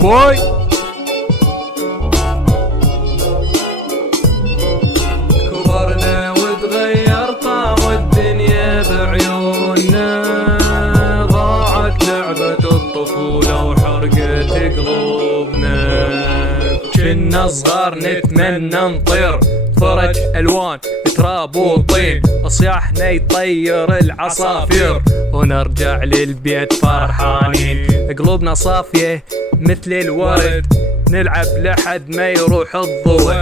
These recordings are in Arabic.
بوي. كبرنا وتغير طعم الدنيا بعيوننا، ضاعت لعبة الطفولة وحرقت قلوبنا. كنا صغار نتمنى نطير، فرج الوان تراب وطين، صياحنا يطير العصافير، ونرجع للبيت فرحانين. قلوبنا صافية مثل الورد، نلعب لحد ما يروح الضوء.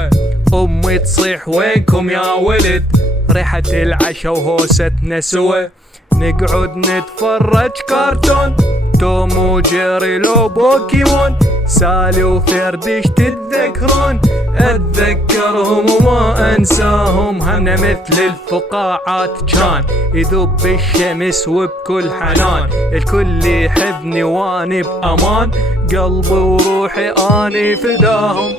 امي تصيح وينكم يا ولد، ريحة العشا وهوستنا سوا. نقعد نتفرج كرتون، توم وجيري لو بوكيمون، سالي وفردش تتذكرون. اتذكرهم وما انساهم، همنا مثل الفقاعات كان يذوب بالشمس وبكل حنان. الكل يحبني واني بامان، قلبي وروحي اني فداهم.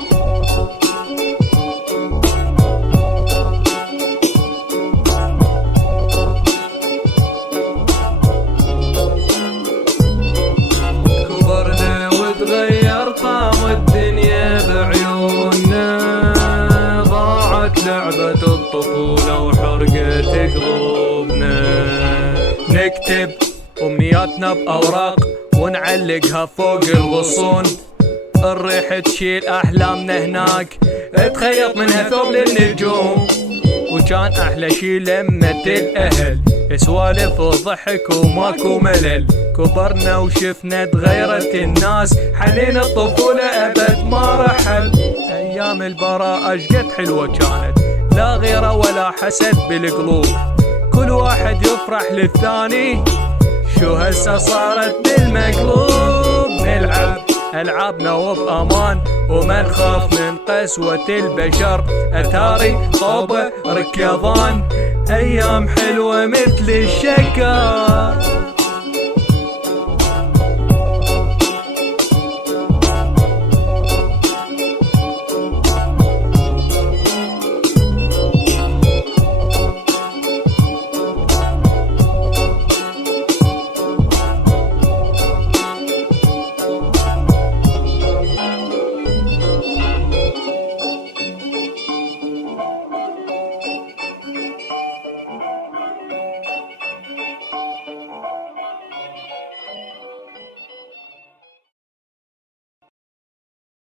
تغير طعم الدنيا بعيوننا، ضاعت لعبة الطفولة وحرقت قلوبنا. نكتب أمنياتنا بأوراق ونعلقها فوق الغصون، الريح تشيل أحلامنا هناك، تخيط منها ثوب للنجوم. وكان أحلى شي لمة الأهل، سوالف وضحك وماكو ملل. كبرنا وشفنا تغيرت الناس، حنين الطفولة أبد ما رحل. أيام البراءة شقد حلوة كانت، لا غيرة ولا حسد بالقلوب، كل واحد يفرح للثاني. شو هسه صارت بالمقلوب، نلعب ألعابنا وبأمان، وما نخاف من قسوة البشر. أتاري طوبة ركضان، أيام حلوة مثل الشكر.